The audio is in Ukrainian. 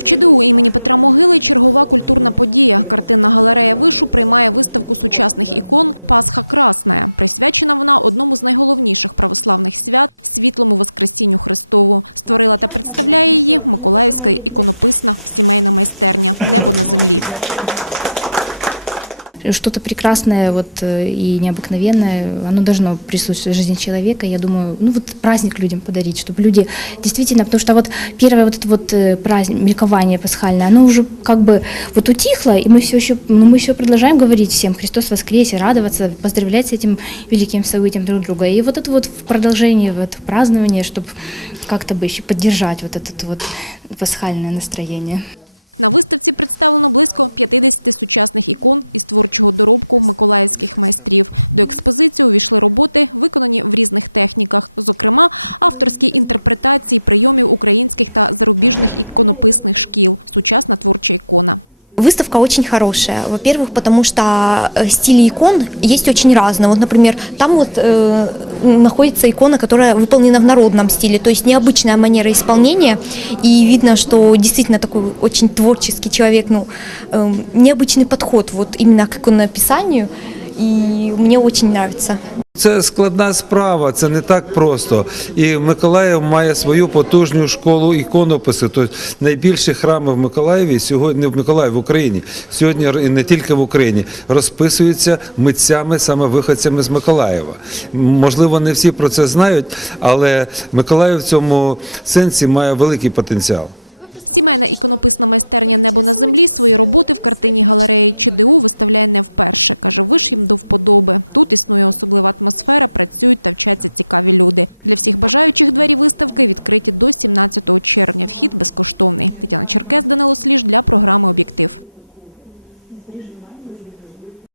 В ЧДУ імені Петра Могили чергова культурна подія. Картинна галерея вишу приймає виставку сучасних ікон Пасха Красне. Присвячена вона одному з найголовніших православних свят світлому Воскресінню Христову. Створила та представляє її Миколаївська іконописна сімейна майстерня Небо на землі. что-то прекрасное вот э, и необыкновенное, оно должно присутствовать в жизни человека. Я думаю, ну вот праздник людям подарить, чтобы люди действительно, потому что вот первое вот это вот э, праздник, мелькование пасхальное, оно уже как бы вот утихло, и мы все еще, ну, мы еще продолжаем говорить всем Христос воскресе, радоваться, поздравлять с этим великим событием друг друга. И вот это вот в продолжении вот празднования, чтобы как-то бы еще поддержать вот это вот пасхальное настроение. На виставці представлено близько 50 сучасних ікон із творчого доробку миколаївських майстрів. До експозиції увійшли роботи, виконані в різних техніках, зокрема авторські інтерпретації прийомів українських та зарубіжних іконописних шкіл, сучасна творча ікона. Выставка очень хорошая. Во-первых, потому что э, стили икон есть очень разные. Вот, например, там вот э, находится икона, которая выполнена в народном стиле, то есть необычная манера исполнения, и видно, что действительно такой очень творческий человек, ну, э, необычный подход вот именно к иконописанию, и мне очень нравится. Це складна справа, це не так просто. І Миколаїв має свою потужну школу іконопису. Тобто найбільші храми в Миколаєві сьогодні не в Миколаєві, в Україні. Сьогодні не тільки в Україні розписуються митцями, саме виходцями з Миколаєва. Можливо, не всі про це знають, але Миколаїв в цьому сенсі має великий потенціал. Сімейна іконописна майстерня Небо на землі свої роботи в картині галереї ЧДУ виставляє не вперше. Каже, виш їм до вподоби. Тут існує особлива атмосфера, працюють та вчаться цікаві люди. Для всіх бажаючих двері виставки відкриті до 17 червня. Вхід безкоштовний. Тетяна Черкес, Данило Сліж для програми Об'єктив.